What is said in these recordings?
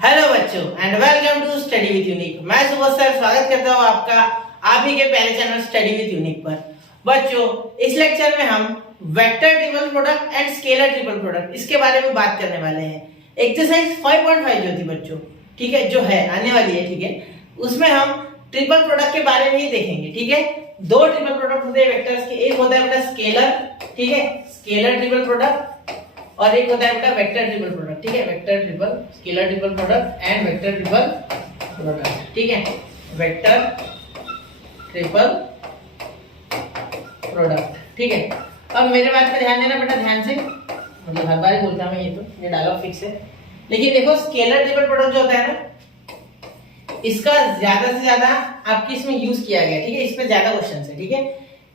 Hello बच्चों and welcome to study with Unique. मैं सुबह सर स्वागत करता हूँ आपका आप ही के पहले चैनल स्टडी विद यूनिक पर। बच्चों इस लेक्चर में हम vector triple product and scalar triple product इसके बारे में बात करने वाले हैं। एक्सरसाइज 5.5 जो थी बच्चों, ठीक है, जो है आने वाली है, ठीक है, उसमें हम ट्रिपल प्रोडक्ट के बारे में ही देखेंगे। ठीक है, दो ट्रिपल प्रोडक्ट होते हैं वेक्टर्स के, एक होता है बेटा स्केलर, ठीक है, स्केलर ट्रिपल प्रोडक्ट, और एक होता है बेटा वेक्टर ट्रिपल प्रोडक्ट। ठीक है, vector triple, scalar triple product and vector triple product. ठीक है, वेक्टर ट्रिपल प्रोडक्ट। ठीक है, अब मेरे बात पे ध्यान देना बेटा, ध्यान से, मतलब हर बार ही बोलता हूं मैं, ये डायलॉग फिक्स है। लेकिन देखो स्केलर ट्रिपल प्रोडक्ट जो होता है ना, इसका ज्यादा से ज्यादा आपकी इसमें यूज किया गया। ठीक है, इस पे ज्यादा क्वेश्चन है। ठीक है,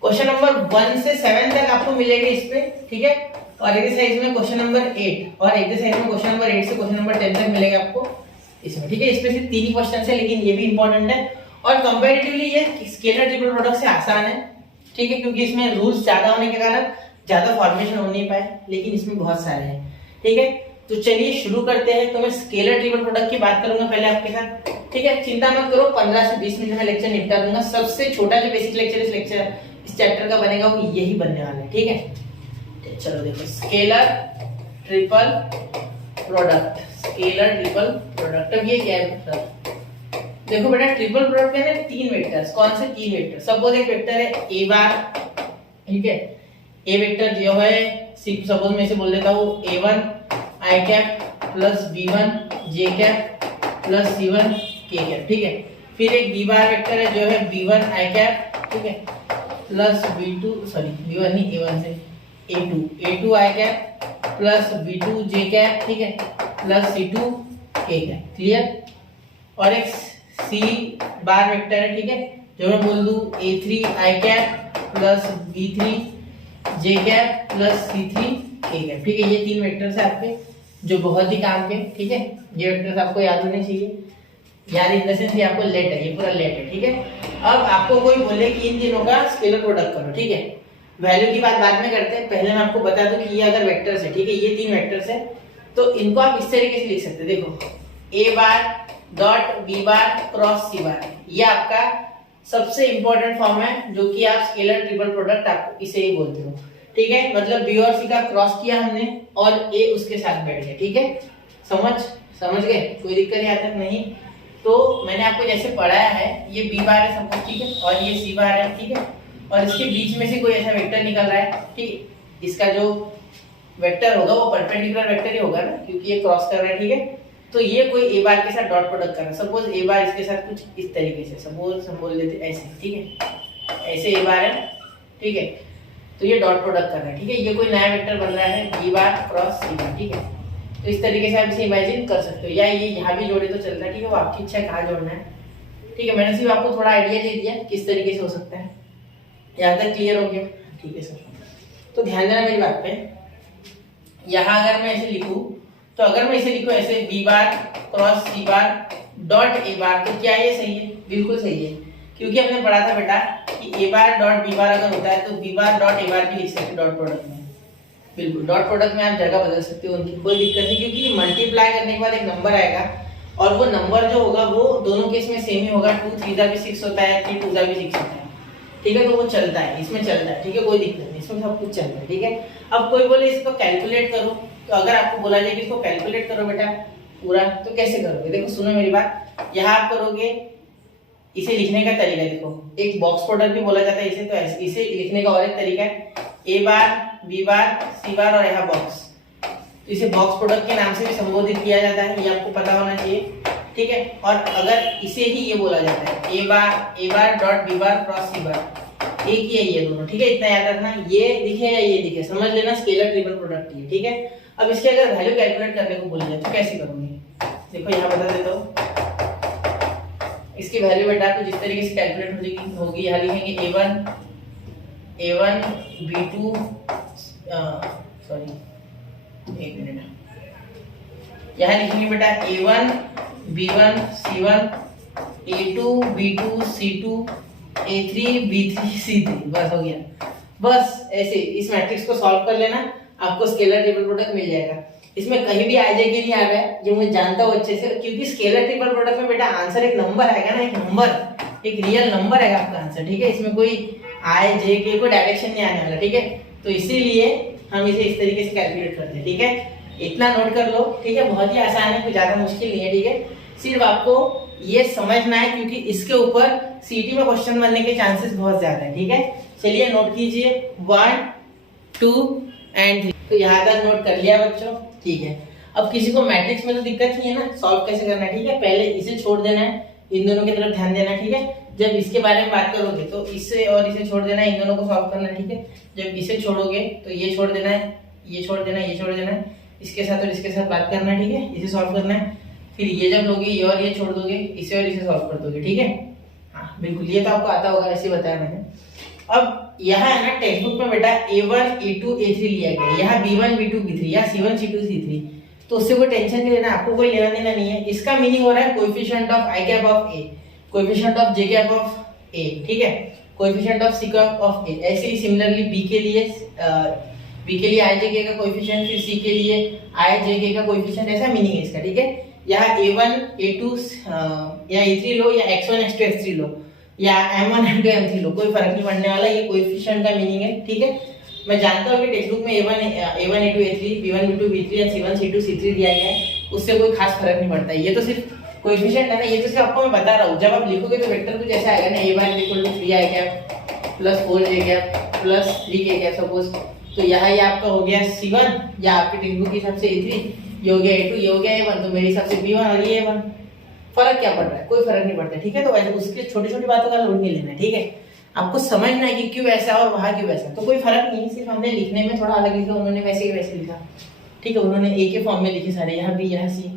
क्वेश्चन नंबर 1 से 7 तक आपको मिलेंगे इस पे। ठीक है, और एक्सरसाइज में क्वेश्चन नंबर 8 और एक्सरसाइज में क्वेश्चन नंबर 8 से क्वेश्चन नंबर 10 तक मिलेगा आपको इसमें। ठीक है, इसमें सिर्फ 3 ही क्वेश्चन है, लेकिन ये भी इंपॉर्टेंट है और कंपैरेटिवली ये स्केलर ट्रिपल प्रोडक्ट से आसान है। ठीक है, क्योंकि इसमें रूल्स ज्यादा होने के कारण ज्यादा फॉर्मेशन हो नहीं पाए, लेकिन इसमें बहुत सारे हैं। ठीक है, तो चलिए शुरू करते हैं। तो मैं स्केलर ट्रिपल प्रोडक्ट की बात करूंगा पहले आपके साथ। ठीक है, चिंता मत करो, 15 से 20 मिनट में लेक्चर निपटा दूंगा। सबसे छोटा जो बेसिक लेक्चर इस चैप्टर का बनेगा वो यही बनने वाला है। ठीक है, चलो देखो, scalar triple product, scalar triple product. अब ये क्या है? देखो बेटा, ट्रिपल प्रोडक्ट है ना, 3 वेक्टर्स। कौन से 3 वेक्टर? सपोज एक वेक्टर है ए बार, ठीक है, ए वेक्टर जो है, सपोज मैं इसे बोल देता हूँ a1 i cap plus b1 j cap plus c1 k cap. ठीक है, फिर एक b बार वेक्टर है जो है b1 i कैप, ठीक है, प्लस b2 सॉरी b1 नहीं a1 से a2 i cap plus b2 j cap, ठीक है, plus c2 k cap. Clear? और एक c बार वेक्टर है, ठीक है, जो मैं बोल दूं a3 i cap plus b3 j cap plus c3 k cap. ठीक है, ये 3 वेक्टर्स है आपके जो बहुत ही काम के। ठीक है, ये वेक्टर्स आपको याद होने चाहिए। याद इन द सेंस ये आपको लेट है, ये पूरा लेट है। ठीक है, अब आपको कोई बोले कि इन तीनों का स्केलर प्रोडक्ट करो। ठीक है, वैल्यू की बात बाद में करते हैं, पहले मैं आपको बता दूं कि ये अगर वेक्टर्स है, ठीक है, ये 3 वेक्टर्स है, तो इनको आप इस तरीके से लिख सकते हैं। देखो, a bar dot b bar cross c बार, ये आपका सबसे इंपॉर्टेंट फॉर्म है, जो कि आप स्केलर ट्रिपल प्रोडक्ट आप इसे ही बोलते हो। ठीक है, मतलब b और c का क्रॉस किया हमने और a उसके साथ बैठ गया। ठीक है, समझ गए? कोई दिक्कत यहाँ तक नहीं? तो मैंने आपको जैसे पढ़ाया है, ये b बार है सबको, ठीक है, और ये c बार है, ठीक है, और इसके बीच में से कोई ऐसा वेक्टर निकल रहा है, ठीक, इसका जो वेक्टर होगा वो परपेंडिकुलर वेक्टर ही होगा ना, क्योंकि ये क्रॉस कर रहा है। ठीक है, तो ये कोई ए बार के साथ डॉट प्रोडक्ट कर रहा है। सपोज ए बार इसके साथ कुछ इस तरीके से, सपोज हम बोल देते ऐसे, ठीक है, ऐसे ए बार है, ठीक है, तो ये डॉट प्रोडक्ट कर रहा है। ठीक है, ये कोई नया वेक्टर बन रहा है बी बार क्रॉस सी बार। ठीक है, तो इस तरीके से आप इसे इमेजिन कर सकते हो, या ये यहाँ भी जोड़े तो चलता है। ठीक है, वो आपकी इच्छा है कहाँ जोड़ना है। ठीक है, मैंने सिर्फ आपको थोड़ा आइडिया दे दिया किस तरीके से हो सकता है। यहाँ तक क्लियर हो गया? ठीक है सर, तो ध्यान देना मेरी बात पे। यहाँ अगर मैं ऐसे लिखूं, तो अगर मैं इसे लिखूं ऐसे B bar cross C bar dot A bar, तो क्या ये सही है? बिल्कुल सही है, क्योंकि हमने पढ़ा था बेटा कि ए बार डॉट बी बार अगर होता है तो बी बार डॉट ए बार भी लिख सकते डॉट प्रोडक्ट में। बिल्कुल, डॉट प्रोडक्ट में आप जगह बदल सकते हो, उनकी कोई दिक्कत नहीं, क्योंकि मल्टीप्लाई करने के बाद एक नंबर आएगा और वो नंबर जो होगा वो दोनों केस में सेम ही होगा। 2 3 जा भी 6 होता है, 3 2 जा भी 6 होता है। ठीक है, तो वो चलता है, इसमें चलता है। ठीक है, कोई दिक्कत नहीं, इसमें सब कुछ चल रहा है। ठीक है, अब कोई बोले इसको कैलकुलेट करो, तो अगर आपको बोला जाए कि इसको कैलकुलेट करो बेटा पूरा, तो कैसे करोगे? देखो सुनो मेरी बात, यहाँ आप करोगे, इसे लिखने का तरीका देखो, एक बॉक्स प्रोडक्ट भी बोला जाता है इसे, तो इसे लिखने का और एक तरीका है, A bar B bar C bar और यहाँ बॉक्स, तो इसे बॉक्स प्रोडक्ट के नाम से भी संबोधित किया जाता है, ये आपको पता होना चाहिए। ठीक है, और अगर इसे ही ये बोला जाता है A bar dot B bar cross C bar, एक ही है ये दोनों। ठीक है, इतना याद रखना, ये दिखे या ये दिखे, समझ लेना स्केलर ट्रिपल प्रोडक्ट ये। ठीक है, अब इसके अगर वैल्यू कैलकुलेट करने को बोला जाए तो कैसे करोगे? देखो यहाँ बता देता हूँ, इसकी वैल्यू बेटा तो जिस तरीके से कैलकुलेट होगी, यहाँ लिखेंगे a1 b2 सॉरी एक मिनट, यहाँ लिखेंगे बेटा a1 b1 c1 a2 b2 c2 a3 b3 c3, बस हो गया। बस ऐसे इस मैट्रिक्स को सॉल्व कर लेना, आपको स्केलर ट्रिपल प्रोडक्ट मिल जाएगा। इसमें कहीं भी आ जाएगी नहीं आ रहा है, ये मुझे जानता हूँ अच्छे से, क्योंकि स्केलर ट्रिपल प्रोडक्ट में बेटा आंसर एक नंबर आएगा ना, एक नंबर, एक रियल नंबर आएगा आपका आंसर, ठीक है। इसमें कोई आई जे के कोई डायरेक्शन नहीं आने वाला, ठीक है। तो इसीलिए हम इसे इस तरीके से कैलकुलेट करते हैं, ठीक है। इतना नोट कर लो, ठीक है, बहुत ही आसान है, कोई ज्यादा मुश्किल नहीं है, ठीक है। सिर्फ आपको ये समझना है, क्योंकि इसके ऊपर सीटी में क्वेश्चन बनने के चांसेस बहुत ज्यादा है, ठीक है। चलिए नोट कीजिए 1 2 एंड 3। तो यहाँ तक नोट कर लिया बच्चों, ठीक है। अब किसी को मैट्रिक्स में तो दिक्कत नहीं है ना, सॉल्व कैसे करना है, ठीक है। पहले इसे छोड़ देना है, इन दोनों की तरफ ध्यान देना, ठीक है। जब इसके बारे में बात करोगे तो इससे और इसे छोड़ देना है, इन दोनों को सॉल्व करना है, ठीक है। जब इसे छोड़ोगे तो ये छोड़ देना है, ये छोड़ देना है, ये छोड़ देना है, इसके साथ और इसके साथ बात करना है, ठीक है। इसे सॉल्व करना है, फिर ये जब लोगे ये और ये छोड़ दोगे, इसे और इसे सॉल्व कर दोगे, ठीक है। हाँ बिल्कुल, ये तो आपको आता होगा, ऐसे बताया मैंने। अब यहाँ है ना टेक्स्ट बुक में बेटा A1 A2 A3 लिया गया, यहाँ B1 B2 B3 या C1 C2 C3, तो उससे कोई टेंशन नहीं लेना, आपको कोई लेना देना नहीं है। इसका मीनिंग हो रहा है coefficient of I cap of A, coefficient of J cap of A, ठीक है, coefficient of C cap of A। ऐसे ही सिमिलरली B के लिए I J K का कोएफिशिएंट, फिर C के लिए I J K का कोएफिशिएंट, ऐसा मीनिंग है इसका, ठीक है। यहाँ A1 A2 या A3 लो या X1 X2 X3 लो या M1 M2 M3 लो, कोई फर्क नहीं पड़ने वाला, ये कोएफिशिएंट का मीनिंग है, ठीक है। मैं जानता हूँ कि टेक्स्ट बुक में A1 A2 A3 B1 B2 B3 या C1 C2 C3 दिया गया है, उससे कोई खास फर्क नहीं पड़ता है। ये तो सिर्फ कोएफिशिएंट है ना, ये तो सिर्फ आपको मैं बता रहा हूँ। जब आप लिखोगे तो वेक्टर कुछ ऐसा आएगा ना, A bar equal to 3 I cap plus 4 J cap plus 3 K cap suppose, तो यहाँ ये आपका हो गया C1, या आपके टेक्स्ट बुक के हिसाब से A3, ये हो गया A2, ये हो गया A1, तो मेरे हिसाब से B1 और ये A1। फर्क क्या पड़ रहा है, कोई फर्क नहीं पड़ता, ठीक है। तो वैसे उसके छोटी छोटी बातों का लोड नहीं लेना है, ठीक है। आपको समझना है कि क्यों ऐसा और वहां क्यों वैसा, तो कोई फर्क नहीं, सिर्फ हमने लिखने में थोड़ा अलग लिखा, उन्होंने वैसे ही वैसे लिखा, ठीक है। उन्होंने ए के फॉर्म में लिखे सारे, यहाँ बी यहाँ सी,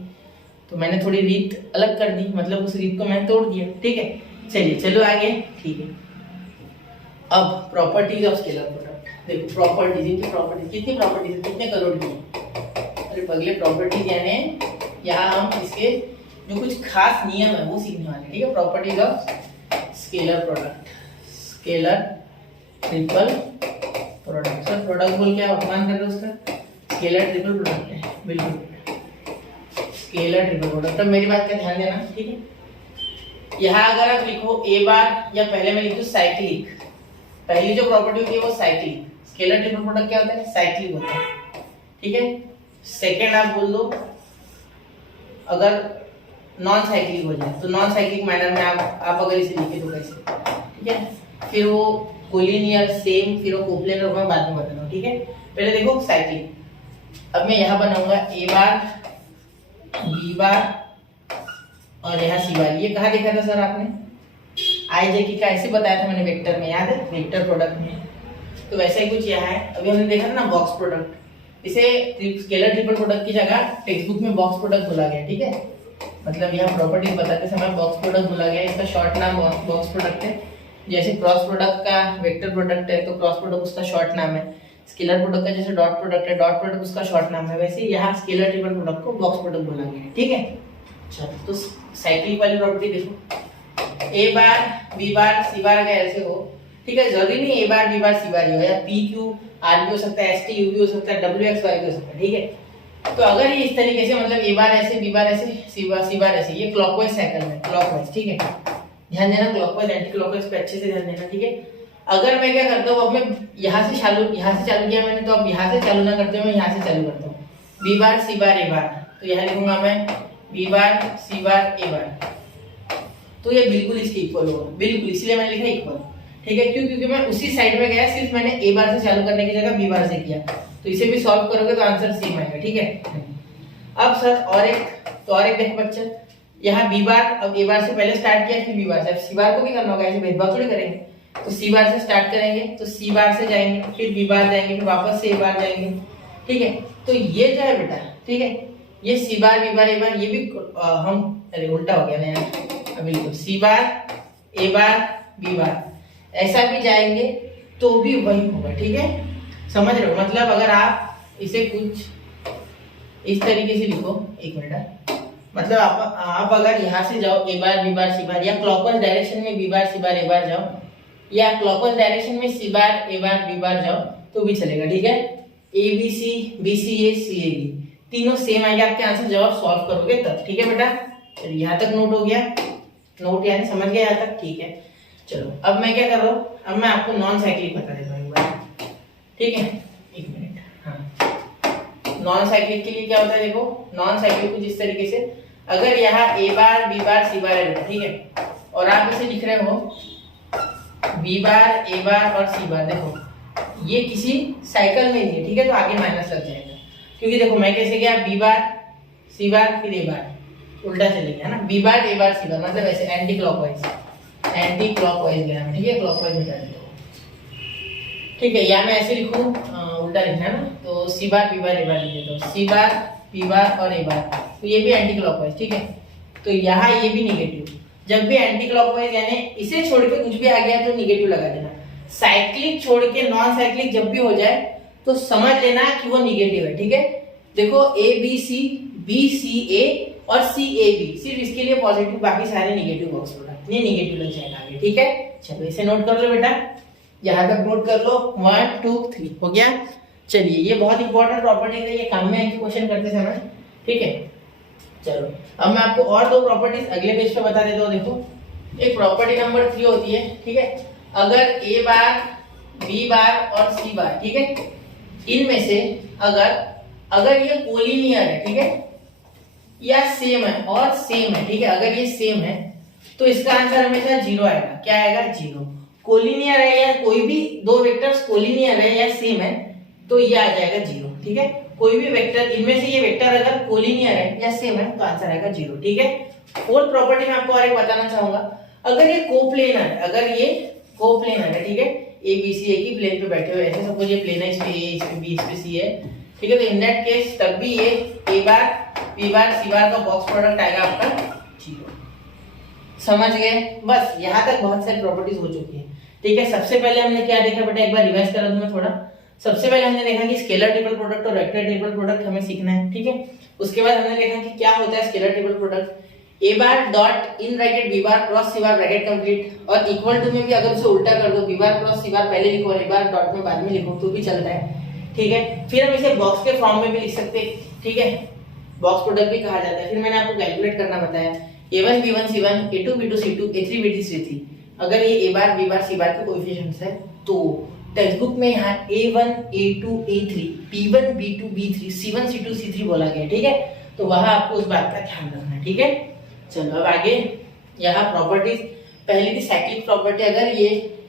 तो मैंने थोड़ी रीत अलग कर दी, मतलब उस रीत को मैंने तोड़ दिया, ठीक है। चलिए चलो आगे, ठीक है। अब प्रॉपर्टीज ऑफ स्केलर प्रोडक्ट, देखो प्रॉपर्टीज, इनकी प्रॉपर्टीज, कितनी प्रॉपर्टीज है, कितने करोड़ की, अरे पगले प्रॉपर्टीज यानी यहाँ हम इसके जो कुछ खास नियम है वो सीखने वाले, ठीक है। Properties of scalar product, scalar triple product, sir product बोल के आप अपमान कर रहे हो उसका, स्केलर ट्रिपल प्रोडक्ट है, बिल्कुल स्केलर ट्रिपल प्रोडक्ट। अब मेरी बात का ध्यान देना, ठीक है। यहाँ अगर आप लिखो ए बार, या पहले मैं लिखूं साइक्लिक, पहली जो प्रॉपर्टी होती है वो साइक्लिक, स्केलर ट्रिपल प्रोडक्ट क्या होता है, साइक्लिक होता है, ठीक है। सेकेंड आप बोल दो अगर नॉन साइक्लिक हो जाए, तो नॉन साइक्लिक मैनर में आप अगर इसे लिखे तो कैसे, ठीक है। फिर वो कोलिनियर, सेम, फिर वो कोप्लेनर, मैं बाद में बता दूं, ठीक है। पहले देखो साइक्लिक, अब मैं यहाँ बनाऊंगा ए बार बी बार और यहाँ सी बार। ये कहाँ देखा था सर आपने, आई जे का ऐसे बताया था मैंने वेक्टर में, याद है, वेक्टर प्रोडक्ट में। तो वैसा ही कुछ यहाँ है, अभी हमने देखा था ना बॉक्स प्रोडक्ट, इसे स्केलर ट्रिपल प्रोडक्ट की जगह टेक्स्ट बुक में बॉक्स प्रोडक्ट बोला गया, ठीक है। मतलब यहाँ प्रॉपर्टीज बताते समय बॉक्स प्रोडक्ट बोला गया, इसका शॉर्ट नाम बॉक्स प्रोडक्ट है। जैसे क्रॉस प्रोडक्ट का वेक्टर प्रोडक्ट है तो क्रॉस प्रोडक्ट उसका शॉर्ट नाम है, स्केलर प्रोडक्ट का जैसे डॉट प्रोडक्ट है, डॉट प्रोडक्ट उसका शॉर्ट नाम है, वैसे यहाँ स्केलर ट्रिपल प्रोडक्ट को बॉक्स प्रोडक्ट बोला गया है, ठीक है। चलो तो साइक्लिक वाली प्रॉपर्टी देखो, ए बार बी बार सी बार अगर ऐसे हो, ठीक है, जरूरी नहीं ए बार बी बार सी बार ही हो, या पी क्यू आर भी हो सकता है, एस टी यू भी हो सकता है, डब्ल्यू एक्स वाई भी हो सकता है, ठीक है। तो अगर ये इस तरीके से, मतलब ए बार ऐसे बी बार ऐसे सी बार ऐसे, ये क्लॉकवाइज साइकिल में, क्लॉकवाइज, ठीक है। ध्यान देना क्लॉकवाइज एंटी क्लॉकवाइज पे अच्छे से ध्यान देना, ठीक है। अगर मैं क्या करता हूँ, अब मैं यहाँ से चालू किया मैंने, तो अब यहाँ से चालू ना करते हुए मैं यहाँ से चालू करता हूँ, बी बार सी बार ए बार, तो यहाँ लिखूंगा मैं बी बार सी बार ए बार, तो ये बिल्कुल इसके इक्वल होगा, बिल्कुल, इसलिए मैंने लिखा इक्वल, ठीक है। क्यों, क्योंकि मैं उसी साइड में गया, सिर्फ मैंने ए बार से चालू करने की जगह बी बार से किया, तो इसे भी सॉल्व करोगे तो आंसर सेम आएगा, ठीक है। अब सर और एक देखो बच्चा, यहाँ बी बार, अब ए बार से पहले स्टार्ट किया, फिर बी बार से, अब सी बार को भी करना होगा, ऐसे भेदभाव थोड़ी करेंगे, तो सी बार से स्टार्ट करेंगे, तो सी बार से जाएंगे, फिर बी बार जाएंगे, फिर वापस से ए बार जाएंगे, ठीक है। तो ये जो है बेटा, ठीक है, ये सी बार बी बार ए बार, ये भी हम, अरे उल्टा हो गया ना, बिल्कुल सी बार ए बार बी बार ऐसा भी जाएंगे तो भी वही होगा, ठीक है, समझ रहे हो। मतलब अगर आप इसे कुछ इस तरीके से लिखो, एक मिनट, मतलब आप अगर यहाँ से जाओ ए बार बी बार सी बार, या क्लॉकवाइज डायरेक्शन में बी बार सी बार ए बार जाओ, या क्लॉकवाइज डायरेक्शन में सी बार ए बार बी बार जाओ, तो भी चलेगा, ठीक है। A B C A C A B, तीनों सेम आएंगे आपके आंसर जब आप सॉल्व करोगे तब। ठीक है बेटा, चलिए यहाँ तक नोट हो गया, नोट यानी समझ गए यहाँ तक। ठीक है, चलो अब मैं क्या कर रहा हूँ, अब मैं आपको नॉन साइक्लिक बता देता हूँ एक बार। ठीक है, एक मिनट। हाँ, नॉन साइक्लिक के लिए क्या होता है, देखो नॉन साइक्लिक कुछ इस तरीके से, अगर यहाँ a bar b bar c बार है बेटा, ठीक है, और आप इसे लिख रहे हो b बार a बार और c बार, देखो ये किसी साइकिल में नहीं है, ठीक है, तो आगे माइनस लग जाएगा। क्योंकि देखो मैं कैसे गया, b बार c बार फिर a बार, उल्टा चलेगा है ना, b bar a bar c बार, मतलब ऐसे एंटी क्लॉकवाइज गया मैं। ठीक है, क्लॉकवाइज मिटा देता हूँ। ठीक है, या मैं ऐसे लिखूं, उल्टा लिखना है ना, तो c bar b bar a बार लिख देता हूँ, c बार b बार और a बार, तो ये भी एंटी क्लॉकवाइज। ठीक है, तो यहाँ ये भी निगेटिव। जब भी एंटी क्लॉकवाइज यानी इसे छोड़ के कुछ भी आ गया तो निगेटिव लगा देना। साइक्लिक छोड़ के नॉन साइक्लिक जब भी हो जाए तो समझ लेना कि वो निगेटिव है। ठीक है, देखो a b c b c a और c a b, सिर्फ इसके लिए पॉजिटिव, बाकी सारे निगेटिव बॉक्स प्रोडक्ट, ये निगेटिव लग जाएगा आगे। ठीक है, चलो इसे नोट कर लो बेटा, यहाँ तक नोट कर लो, 1 2 3 हो गया। चलिए, ये बहुत इंपॉर्टेंट प्रॉपर्टीज है, ये काम में आएगी क्वेश्चन करते समय। ठीक है, चलो अब मैं आपको और दो प्रॉपर्टीज अगले पेज पे बता देता हूँ। देखो, एक प्रॉपर्टी नंबर 3 होती है, ठीक है, अगर a बार b बार और c बार, ठीक है, इनमें से अगर ये कोलिनियर है, ठीक है, या सेम है और सेम है, ठीक है, अगर ये सेम है तो इसका आंसर हमेशा 0 आएगा। क्या आएगा, 0। कोलिनियर है या कोई भी दो वेक्टर्स कोलिनियर है या सेम है तो ये आ जाएगा 0। ठीक है, कोई भी वेक्टर इनमें से ये वेक्टर अगर कोलिनियर है या सेम है तो आंसर आएगा 0। ठीक है, फोर्थ प्रॉपर्टी में आपको और एक बताना चाहूंगा, अगर ये कोप्लेनर है, अगर ये कोप्लेनर है, ठीक है, ए बी सी एक ही प्लेन पे बैठे हुए, ऐसे सपोज ये प्लेन है, इस पे ए, इस पे बी, इस पे सी है, ठीक है, तो इन दैट केस तब भी ये a bar b bar c बार का बॉक्स प्रोडक्ट आएगा आपका 0। समझ गए? बस यहाँ तक बहुत सारी प्रॉपर्टीज हो चुकी है। ठीक है, सबसे पहले हमने क्या देखा बेटा, एक बार रिवाइज करा दूं मैं थोड़ा। सबसे पहले हमने देखा कि स्केलर ट्रिपल प्रोडक्ट और वेक्टर ट्रिपल प्रोडक्ट हमें सीखना है। ठीक है, उसके बाद हमने देखा कि क्या होता है scalar triple product, a bar dot in bracket b bar cross c bar bracket complete, और इक्वल टू में भी अगर उसे उल्टा कर दो, b बार क्रॉस c बार पहले लिखो और a बार डॉट में बाद में लिखो तो भी चलता है। ठीक है, फिर हम इसे बॉक्स के फॉर्म में भी लिख सकते हैं। ठीक है, बॉक्स प्रोडक्ट भी कहा जाता है। फिर मैंने आपको कैलकुलेट करना बताया, a1 b1 c1 a2 b2 c2 a3 b3 c3, अगर ये a bar b bar c बार के कोएफिशिएंट्स है तो टेक्स्ट बुक में यहाँ a1 a2 a3 b1 b2 b3 c1 c2 c3 बोला गया। ठीक है, तो वहां आपको उस बात का ध्यान रखना है। ठीक है, चलो अब आगे यहाँ प्रॉपर्टीज, पहली थी साइक्लिक प्रॉपर्टी, अगर ये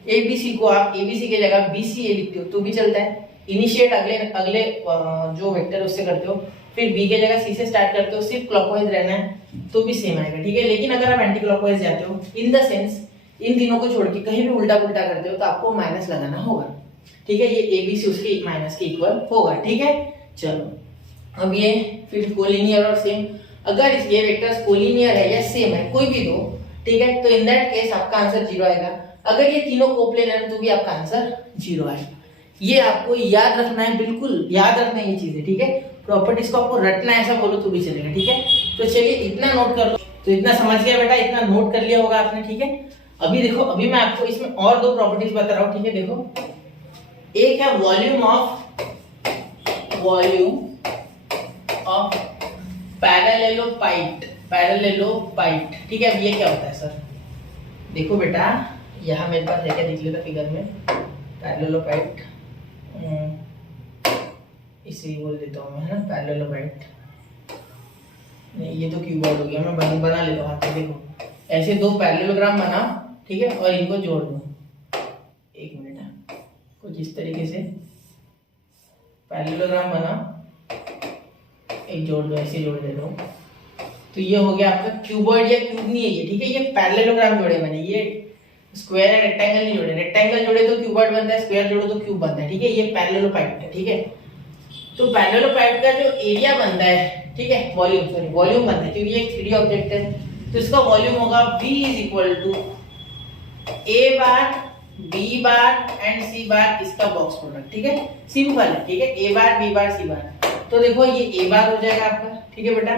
abc को आप abc की जगह bca लिखते हो तो भी चलता है। इनिशिएट अगले जो वेक्टर उससे करते हो, फिर b के जगह c से स्टार्ट करते हो, सिर्फ क्लॉकवाइज रहना है तो भी सेम आएगा। ठीक है, लेकिन अगर आप एंटी क्लॉकवाइज जाते हो, इन द सेंस इन तीनों को छोड़ के कहीं भी उल्टा पुल्टा करते हो तो आपको माइनस लगाना होगा। ठीक है, ये abc उसके माइनस के इक्वल होगा। ठीक है, चलो अब ये फिर कोलिनियर और सेम, अगर ये वेक्टर्स कोलिनियर है या सेम है कोई भी दो, ठीक है, तो इन दैट केस आपका आंसर 0 आएगा। अगर ये तीनों कोप्लेनर है तो भी आपका आंसर 0 आएगा। ये आपको याद रखना है, बिल्कुल याद रखना है ये चीजें। ठीक है, प्रॉपर्टीज को आपको रटना है, ऐसा बोलो तो भी चलेगा। ठीक है, तो चलिए इतना नोट कर लो, तो इतना समझ गया बेटा, इतना नोट कर लिया होगा आपने। ठीक है, अभी देखो, अभी मैं आपको इसमें और दो प्रॉपर्टीज बता रहा हूँ। ठीक है, देखो, एक है वॉल्यूम ऑफ पैरेललोपाइड। ठीक है, अब ये क्या होता है सर, देखो बेटा, यहाँ मेरे पास है, क्या देख लेता फिगर में, पैरेललोपाइड, इसे बोल देता हूँ मैं, है ना, पैरेललोपाइड, नहीं ये तो क्यूबॉइड हो गया, मैं बना लेता हूँ हाथ से। देखो, ऐसे दो पैरेललोग्राम बनाओ, ठीक है, और इनको जोड़ दो। एक मिनट, कुछ इस तरीके से पैरेललोग्राम बनाओ, एक जोड़ दो, ऐसे जोड़ दे दो, तो ये हो गया आपका क्यूबॉइड, या क्यूब नहीं है ये। ठीक है, ये पैरेललोग्राम जोड़े मैंने, ये स्क्वायर है, रेक्टेंगल नहीं जोड़े। रेक्टेंगल जोड़े तो क्यूबॉइड बनता है, स्क्वायर जोड़ो तो क्यूब बनता है। ठीक है, ये पैरेललोपाइड है। ठीक है, तो पैरेललोपाइड का जो एरिया बनता है, ठीक है, वॉल्यूम बनता है, क्योंकि ये एक 3D ऑब्जेक्ट है, तो इसका वॉल्यूम होगा V = a bar b bar and c बार, इसका बॉक्स प्रोडक्ट। ठीक है, सिंपल है। ठीक है, a bar b bar c बार, तो देखो ये a बार हो जाएगा आपका, ठीक है बेटा,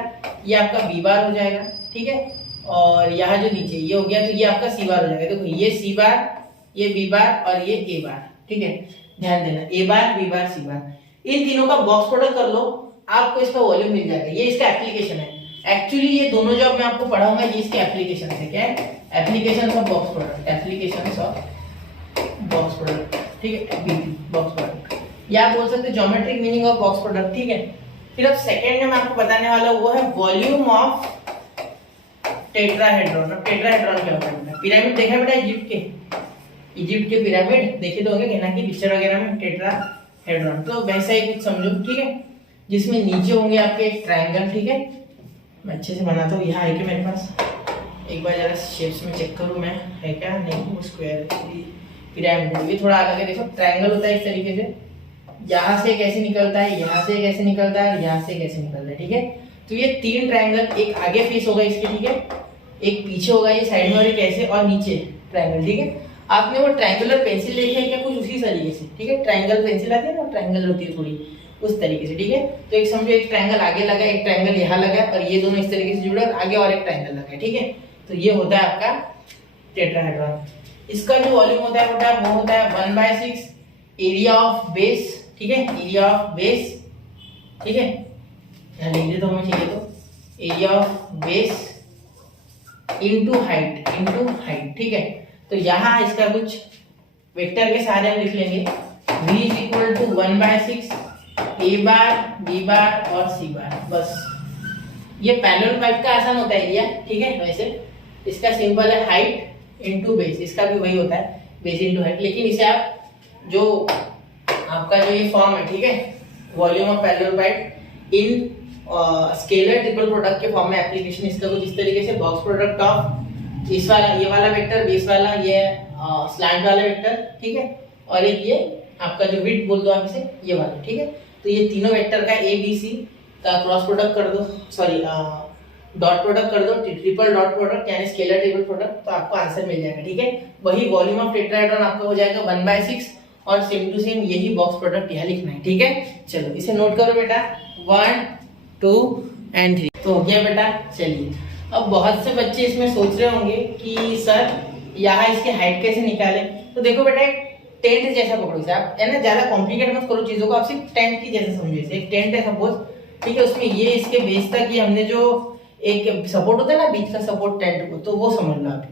ये आपका b बार हो जाएगा। ठीक है, और यहाँ जो नीचे ये हो गया तो ये आपका c बार हो जाएगा। देखो, ये c बार, ये b बार और ये a बार। ठीक है, ध्यान देना, a bar b bar c बार, इन तीनों का बॉक्स प्रोडक्ट कर लो, आपको इसका वॉल्यूम मिल जाएगा। ये इसका एप्लीकेशन है। एक्चुअली ये दोनों जो मैं आपको पढ़ाऊंगा ये इसके एप्लीकेशन है। क्या है? Application of box product, application of box product, ठीक है, बॉक्स प्रोडक्ट, या आप बोल सकते हैं geometric meaning of box product, ठीक है। फिर अब सेकंड में मैं आपको बताने वाला हूं वो है वॉल्यूम ऑफ टेट्राहेड्रॉन। अब टेट्राहेड्रॉन क्या होता है? पिरामिड देखा बेटा इजिप्ट के पिरामिड देखे तो होंगे कहना की पिक्चर वगैरह में टेट्राहेड्रॉन, तो वैसा ही कुछ समझो, ठीक है, जिसमें नीचे होंगे आपके एक ट्रायंगल, ठीक है। मैं अच्छे से बनाता हूँ, यहाँ है कि मेरे पास, एक बार जरा शेप्स में चेक करूँ मैं, है क्या? नहीं, वो स्क्वायर पिरामिड है, ये थोड़ा अलग है। देखो ट्रायंगल होता है इस तरीके से, यहाँ से कैसे निकलता है, यहाँ से कैसे निकलता है, यहाँ से कैसे निकलता है, ठीक है। तो ये तीन ट्रायंगल, एक आगे फेस होगा इसके, ठीक है, एक पीछे होगा ये साइड में, और एक ऐसे, और नीचे ट्रायंगल, ठीक है। आपने वो ट्रायंगुलर पेंसिल देखी है क्या? कुछ उसी तरीके से, ठीक है। ट्रायंगल पेंसिल आती है ना, ट्रायंगल होती है थोड़ी उस तरीके से, ठीक है। तो एक समझो एक ट्रायंगल आगे लगा, एक ट्रायंगल यहाँ लगा, और ये दोनों इस तरीके से जुड़े, और आगे और एक ट्रायंगल लगा है, ठीक है। तो ये होता है आपका टेट्राहेड्रॉन। इसका जो वॉल्यूम होता है बेटा वो होता है 1/6 एरिया ऑफ बेस, ठीक है, एरिया ऑफ बेस, ठीक है, यहाँ लिख देता हूँ मैं, चाहिए तो area of base into height, ठीक है। तो यहाँ इसका कुछ वेक्टर के सहारे हम लिख लेंगे, v = 1/6 a बार, b बार और c बार, बस। ये पैरेलल पाइप का आसान होता है एरिया, ठीक है। वैसे इसका सिंपल है हाइट इनटू बेस, इसका भी वही होता है, बेस इनटू हाइट, लेकिन इसे आप जो आपका जो ये फॉर्म है, ठीक है, volume of parallel pipe in scalar triple product के फॉर्म में एप्लीकेशन इसका कुछ इस तरीके से, बॉक्स प्रोडक्ट ऑफ इस वाला, ये वाला वेक्टर, बेस वाला, ये स्लैंट वाला वेक्टर, ठीक है, और एक ये आपका जो विड्थ बोल दो आप इसे, ये वाला, ठीक है। तो ये तीनों वेक्टर का ए बी सी का क्रॉस प्रोडक्ट कर दो, सॉरी डॉट प्रोडक्ट कर दो, ट्रिपल डॉट प्रोडक्ट यानी स्केलर ट्रिपल प्रोडक्ट, तो आपको आंसर मिल जाएगा, ठीक है। वही वॉल्यूम ऑफ टेट्राहेड्रॉन आपका हो जाएगा 1/6, और सेम टू सेम यही बॉक्स प्रोडक्ट यहाँ लिखना है, ठीक है। चलो इसे नोट करो बेटा, 1 2 और 3, तो हो गया बेटा। चलिए अब बहुत से बच्चे इसमें सोच रहे होंगे कि सर यहाँ इसकी हाइट कैसे निकाले। तो देखो बेटा एक टेंट जैसा पकड़ो इसे आप, है ना, ज्यादा कॉम्प्लिकेट मत करो चीजों को, आप सिर्फ टेंट की जैसे समझो इसे। एक टेंट है सपोज, ठीक है, उसमें ये इसके बेस तक ये हमने जो एक सपोर्ट होता है ना बीच का सपोर्ट टेंट को, तो वो समझ लो आप,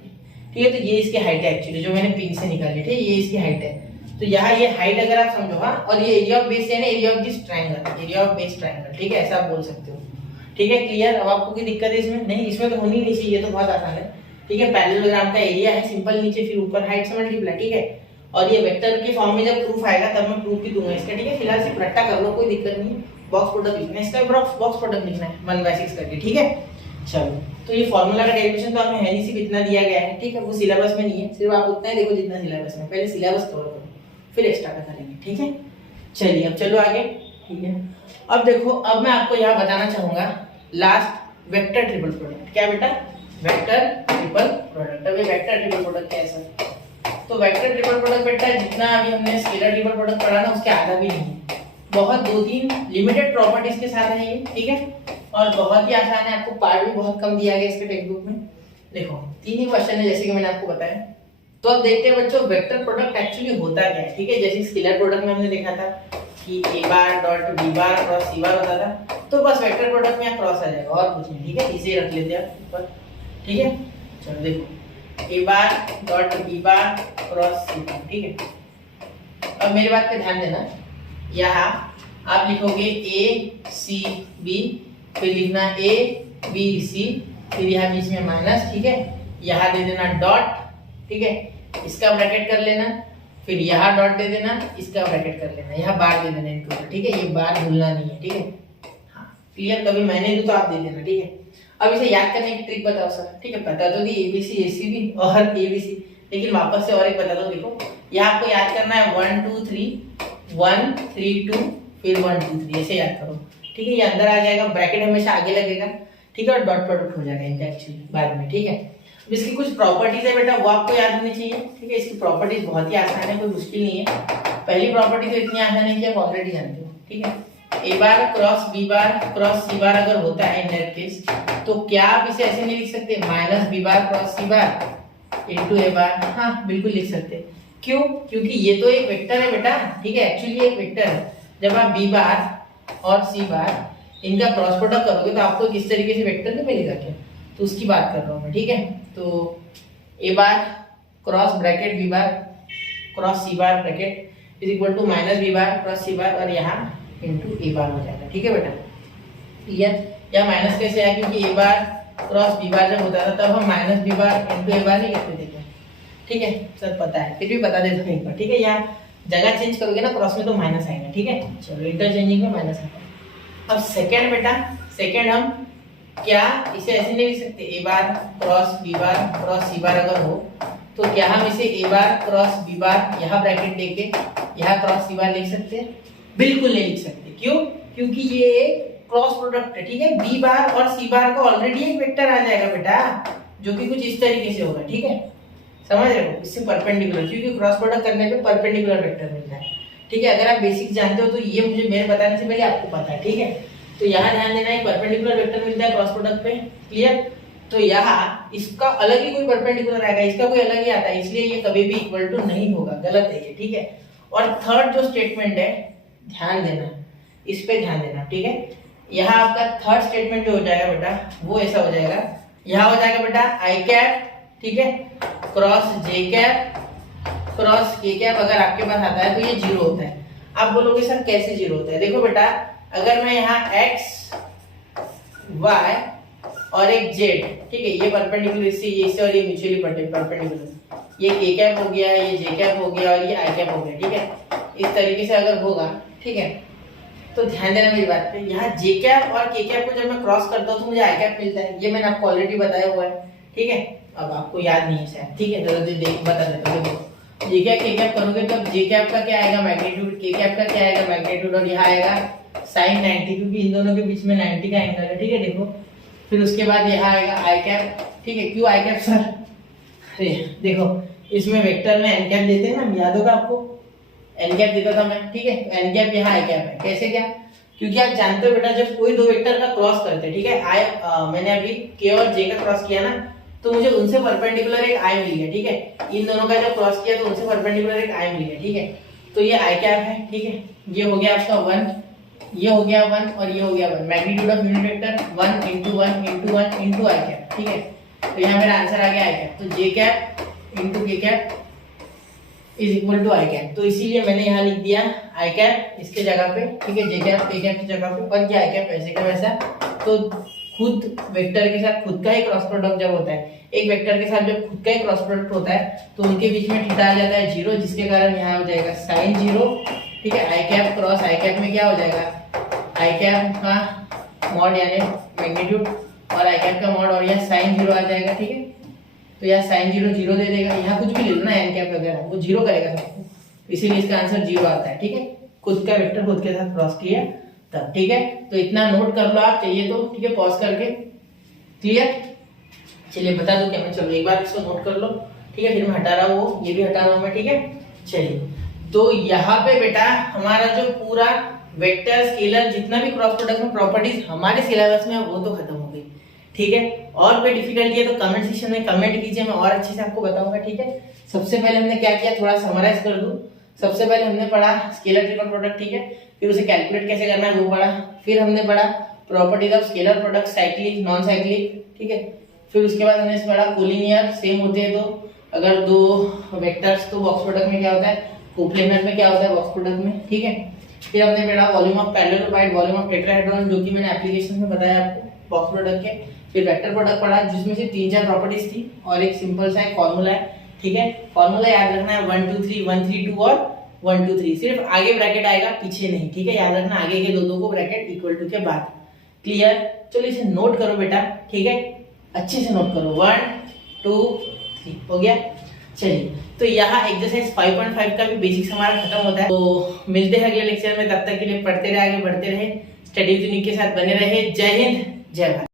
ठीक है। तो ये इसकी हाइट है एक्चुअली, जो मैंने पिन से निकाली, ठीक है, ये इसकी हाइट है। तो यहाँ ये हाइट अगर आप समझो, हाँ, और ये एरिया ऑफ बेस है ना, area of this triangle, area of base triangle, ठीक है, ऐसा आप बोल सकते हो, ठीक है। क्लियर? अब आपको कोई दिक्कत है इसमें? नहीं, इसमें तो होनी नहीं चाहिए, तो बहुत आसान है, ठीक है। पैरेललोग्राम का एरिया है सिंपल, नीचे फिर ऊपर हाइट से मल्टीप्लाई, ठीक है। और ये वेक्टर के फॉर्म में जब प्रूफ आएगा तब मैं प्रूफ भी दूंगा इसका, ठीक है। फिलहाल सिर्फ रट्टा कर लो, कोई दिक्कत नहीं। बॉक्स प्रोडक्ट लिखना है, इसका बॉक्स प्रोडक्ट लिखना है 1/6 करके, ठीक है। चलो तो ये फॉर्मूला का डेरिवेशन तो हमें है नहीं, सिर्फ इतना दिया गया है, ठीक है, वो सिलेबस में नहीं है, सिर्फ आप उतना ही देखो जितना सिलेबस में। पहले सिलेबस कवर करो, फिर एक्स्ट्रा का करेंगे, ठीक है। चलिए अब चलो आगे, ठीक है। अब देखो, अब मैं आपको यहाँ बताना चाहूंगा लास्ट वेक्टर ट्रिपल प्रोडक्ट। क्या बेटा? Vector triple product. अब ये वेक्टर ट्रिपल प्रोडक्ट क्या है सर? तो वेक्टर ट्रिपल प्रोडक्ट बेटा जितना अभी हमने स्केलर ट्रिपल प्रोडक्ट पढ़ा ना, उसके आधा भी नहीं है। बहुत 2-3 लिमिटेड प्रॉपर्टीज के साथ है ये, ठीक है, और बहुत ही आसान है। आपको पार्ट भी बहुत कम दिया गया इसके टेक्स्ट बुक में। देखो 3 ही क्वेश्चन है जैसे कि मैंने आपको बताया। तो अब देखते हैं बच्चों वेक्टर प्रोडक्ट एक्चुअली होता क्या है, ठीक है। जैसे स्केलर प्रोडक्ट में हमने देखा था कि a bar dot b bar cross c बार होता था, तो बस वेक्टर प्रोडक्ट में यहाँ क्रॉस आ जाएगा और कुछ नहीं, ठीक है। इसे रख लेते हैं आप ऊपर, ठीक है। चलो देखो a bar dot b bar cross c बार, ठीक है। अब मेरी बात पे ध्यान देना, यहाँ आप लिखोगे a c b, फिर लिखना a b c, फिर यहाँ बीच में माइनस, ठीक है। यहाँ दे देना डॉट, ठीक है, इसका ब्रैकेट कर लेना, फिर यहाँ डॉट दे देना, इसका ब्रैकेट कर लेना, यहाँ बार दे देना इनके ऊपर, ठीक है। ये बार भूलना नहीं है, ठीक है। हाँ क्लियर? कभी मैंने दूं तो आप दे देना, ठीक है। अब इसे याद करने की ट्रिक बताओ सर, ठीक है। बता दो कि ABC ACB और ABC, लेकिन वापस से और एक बता दो। देखो यहाँ आपको याद करना है 1 2 3 1 3 2 फिर 1 2 3, ऐसे याद करो, ठीक है। ये अंदर आ जाएगा, ब्रैकेट हमेशा आगे लगेगा, ठीक है, और डॉट प्रोडक्ट हो जाएगा इनका एक्चुअली बाद में, ठीक है। इसकी कुछ प्रॉपर्टीज है बेटा, वो आपको याद होनी चाहिए, ठीक है। इसकी प्रॉपर्टीज बहुत ही आसान है, कोई मुश्किल नहीं है। पहली प्रॉपर्टी तो इतनी आसान है कि आप ऑलरेडी जानते हो, ठीक है। a bar cross b bar cross c बार अगर होता है इन दैट केस, तो क्या आप इसे ऐसे नहीं लिख सकते minus b bar cross c bar into a बार? हाँ बिल्कुल लिख सकते। क्यों? क्योंकि ये तो एक वेक्टर है बेटा, ठीक है, एक्चुअली एक वेक्टर है। जब आप b बार और c बार इनका क्रॉस प्रोडक्ट करोगे तो आपको किस तरीके से वेक्टर नहीं मिलेगा क्या, तो उसकी बात कर रहा हूँ मैं, ठीक है। तो A bar cross bracket B bar cross C bar bracket is equal to minus B bar cross C bar और यहाँ इंटू ए बार हो जाएगा, ठीक है बेटा। या माइनस कैसे आया, क्योंकि ए बार क्रॉस बी बार जब होता था तब हम माइनस बी बार इंटू ए बार नहीं करते थे क्या, ठीक है, सब पता है, फिर भी बता देता हूँ एक बार, ठीक है। यहाँ जगह चेंज करोगे ना क्रॉस में तो माइनस आएगा, ठीक है। चलो इंटरचेंजिंग में माइनस आएगा। अब सेकेंड बेटा, सेकेंड हम क्या इसे ऐसे नहीं लिख सकते, ए bar cross B bar cross C बार अगर हो तो क्या हम इसे ए बार क्रॉस बी बार यहाँ ब्रैकेट देके यहाँ क्रॉस सी बार लिख सकते हैं? बिल्कुल नहीं लिख सकते। क्यों? क्योंकि ये क्रॉस प्रोडक्ट है, ठीक है। बी बार और सी बार का ऑलरेडी एक वेक्टर आ जाएगा बेटा, जो कि कुछ इस तरीके से होगा, ठीक है, समझ रहे हो, इससे परपेंडिकुलर, क्योंकि क्रॉस प्रोडक्ट करने पे परपेंडिकुलर वेक्टर मिलता है, ठीक है। अगर आप बेसिक जानते हो तो ये मुझे मेरे बताने से पहले आपको पता है, ठीक है। तो यहाँ ध्यान देना है परपेंडिकुलर वेक्टर मिलता है क्रॉस प्रोडक्ट पे, क्लियर। तो यहाँ इसका अलग ही कोई परपेंडिकुलर आएगा, इसका कोई अलग ही आता है, इसलिए ये कभी भी इक्वल टू नहीं होगा, गलत है ये, ठीक है। और थर्ड जो स्टेटमेंट है, ध्यान देना, इस पे ध्यान देना, ठीक है। यहाँ आपका थर्ड स्टेटमेंट जो हो जाएगा बेटा वो ऐसा हो जाएगा, यहाँ हो जाएगा बेटा आई कैप, ठीक है, क्रॉस जे कैप क्रॉस के कैप अगर आपके पास आता है तो ये जीरो होता है। आप बोलोगे सर कैसे जीरो होता है? देखो बेटा, अगर मैं यहाँ x y और एक z, ठीक है, ये परपेंडिकुलर इससे और ये म्यूचुअली परपेंडिकुलर, ये k कैप हो गया, ये j कैप हो गया और ये i कैप हो गया, ठीक है। इस तरीके से अगर होगा, ठीक है, तो ध्यान देना मेरी बात पे, यहाँ j कैप और k कैप को जब मैं क्रॉस करता हूँ तो मुझे i कैप मिलता है, ये मैंने आपको ऑलरेडी बताया हुआ है, ठीक है। अब आपको याद नहीं है शायद, ठीक है, जल्दी देख बता देता हूँ। देखो जे कैप के कैप करोगे तो जे कैप का क्या आएगा मैग्नीट्यूड, के कैप का क्या आएगा मैग्नीट्यूड, और यहाँ आएगा sin 90, क्योंकि इन दोनों के बीच में 90 का एंगल है, ठीक है। देखो फिर उसके बाद यहाँ आएगा आई कैप, ठीक है। क्यों आई कैप सर? अरे देखो इसमें वेक्टर में एन कैप देते हैं ना, याद होगा आपको, एन कैप देता था मैं, ठीक है। एन कैप यहाँ आई कैप है, कैसे क्या? क्योंकि आप जानते हो बेटा जब कोई दो वेक्टर का क्रॉस करते हैं, ठीक है, मैंने अभी के और जे का क्रॉस किया ना, तो मुझे उनसे परपेंडिकुलर एक आई मिल गया, ठीक है। इन दोनों का जब क्रॉस किया तो उनसे परपेंडिकुलर एक आई मिल गया, ठीक है। तो ये आई कैप है, ठीक है। ये हो गया आपका 1, ये हो गया 1 और ये हो गया 1, magnitude of unit vector 1 × 1 × 1 × I cap, ठीक है। तो यहाँ मेरा आंसर आ गया आई कैप, तो जे cap × K cap is equal to I cap. तो इसीलिए मैंने यहाँ लिख दिया आई कैप इसके जगह पे, ठीक है, जे कैप के कैप की जगह पे, और क्या आई कैप ऐसे का वैसा। तो खुद वेक्टर के साथ खुद का ही क्रॉस प्रोडक्ट जब होता है, एक वेक्टर के साथ जब खुद का ही क्रॉस प्रोडक्ट होता है तो उनके बीच में थीटा आ जाता है 0, जिसके कारण यहाँ हो जाएगा sin 0, ठीक है। आई कैप क्रॉस आई कैप में क्या हो जाएगा, आई कैप का मॉड यानी मैग्नीट्यूड और आई कैप का मॉड, और यहाँ sin 0 आ जाएगा, ठीक है। तो यहाँ sin 0 0 दे देगा, यहाँ कुछ भी ले लो ना एन कैप वगैरह, वो 0 करेगा सबको, इसीलिए इसका आंसर 0 आता है, ठीक है। खुद का वेक्टर खुद के साथ क्रॉस किया तब, ठीक है। तो इतना नोट कर लो आप, चाहिए तो, ठीक है, पॉज करके, क्लियर। चलिए बता दो क्या मैं, चलो एक बार इसको नोट कर लो, ठीक है। फिर मैं हटा रहा हूँ, ये भी हटा रहा हूँ मैं, ठीक है। चलिए तो यहाँ पे बेटा हमारा जो पूरा वेक्टर स्केलर जितना भी क्रॉस प्रोडक्ट में प्रॉपर्टीज हमारे सिलेबस में वो तो खत्म हो गई, ठीक है। और कोई डिफिकल्टी है तो कमेंट सेक्शन में कमेंट कीजिए, मैं और अच्छे से आपको बताऊंगा, ठीक है। सबसे पहले हमने क्या किया, थोड़ा समराइज कर दूं। सबसे पहले हमने पढ़ा स्केलर ट्रिपल प्रोडक्ट, ठीक है, फिर उसे कैलकुलेट कैसे करना है वो पढ़ा। फिर हमने पढ़ा properties of scalar product, cyclic non cyclic, ठीक है। फिर उसके बाद हमने पढ़ा कोलिनियर सेम होते हैं तो अगर दो वेक्टर्स, तो बॉक्स प्रोडक्ट में क्या होता है, कोप्लेनर में क्या होता है बॉक्स प्रोडक्ट में, ठीक है। फिर हमने पढ़ा volume of parallelepiped, volume of tetrahedron, जो कि मैंने एप्लीकेशन में बताया आपको बॉक्स प्रोडक्ट के। फिर वेक्टर प्रोडक्ट पढ़ा जिसमें से 3-4 प्रॉपर्टीज थी और एक सिंपल सा एक फॉर्मूला है, ठीक है। फॉर्मूला याद रखना है 1 2 3 1 3 2 और 1 2 3, सिर्फ आगे ब्रैकेट आएगा पीछे नहीं, ठीक है। याद रखना आगे के दो को ब्रैकेट इक्वल टू के बाद, क्लियर। चलो इसे नोट करो बेटा, ठीक है, अच्छे से नोट करो। 1 2 3 हो गया। चलिए तो यहाँ एक्सरसाइज 5.5 का भी बेसिक्स हमारा खत्म होता है। तो मिलते हैं अगले लेक्चर में, तब तक के लिए पढ़ते रहे, आगे बढ़ते रहे, स्टडी यूनिक के साथ बने रहे। जय हिंद, जय भारत।